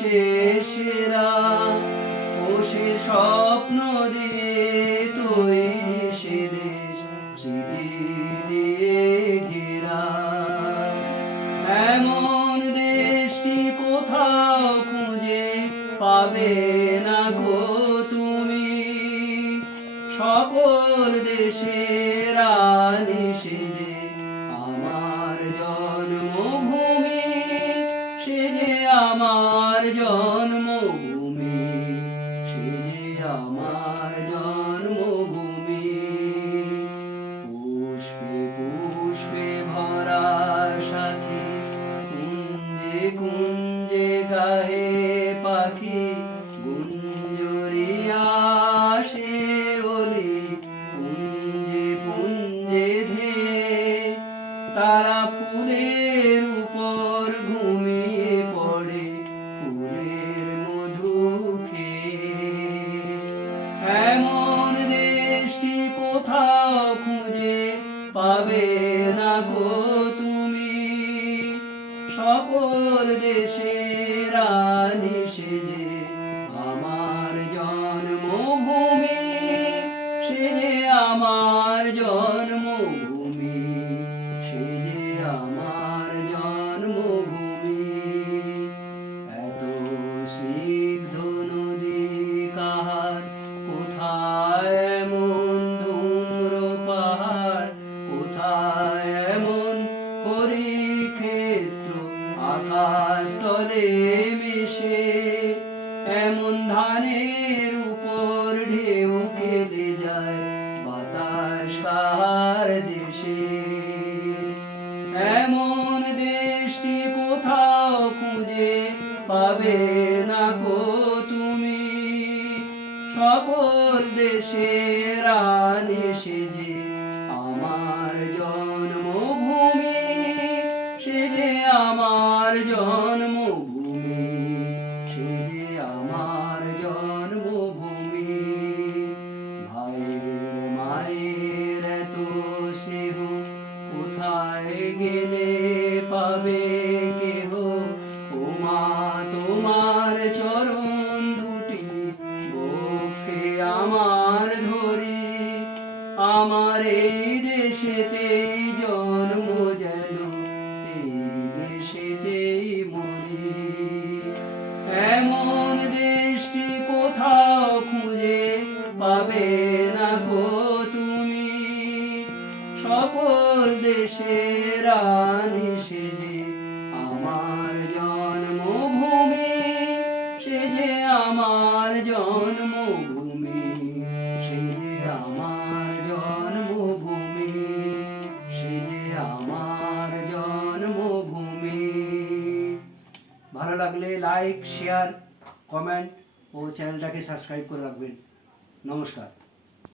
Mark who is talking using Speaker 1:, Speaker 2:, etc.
Speaker 1: দেশে সেরা ও সে স্বপ্ন দিয়ে তৈরি সে দেশ স্মৃতি দিয়ে ঘেরা। এমন দেশটি কোথাও খুঁজে পাবে না গো তুমি। সকল দেশের পাখি গুঞ্জরিয়া সে বলি, পুঞ্জে পুঞ্জে ধে। তারা ফুলের উপর ঘুমিয়ে পড়ে, ফুলের মধু খেয়ে। এমন দেশটি কোথাও খুঁজে পাবে না গো তুমি। সকল দেশের এমন ধানের উপর ঢেউ খেলে যায়, বাতাস কাহার দেশে। এমন দেশটি কোথাও খুঁজে পাবে না গো তুমি। সকল দেশের রানী সেজে আমার জন্মভূমি সে যে আমার জন্মভূমি। পাবে কেহ? ও মা তোমার চরণ দুটি বক্ষে আমার আমার এই দেশেতেই জন্ম যেন, এই দেশেতেই এমন দেশটি কোথাও খুঁজে পাবে দেশের রানী সেজে আমার জন্মভূমি সে যে আমার জন্মভূমি সে যে আমার জন্মভূমি সে যে আমার ভালো লাগলে লাইক শেয়ার কমেন্ট ও চ্যানেলটাকে সাবস্ক্রাইব করে রাখবেন। নমস্কার।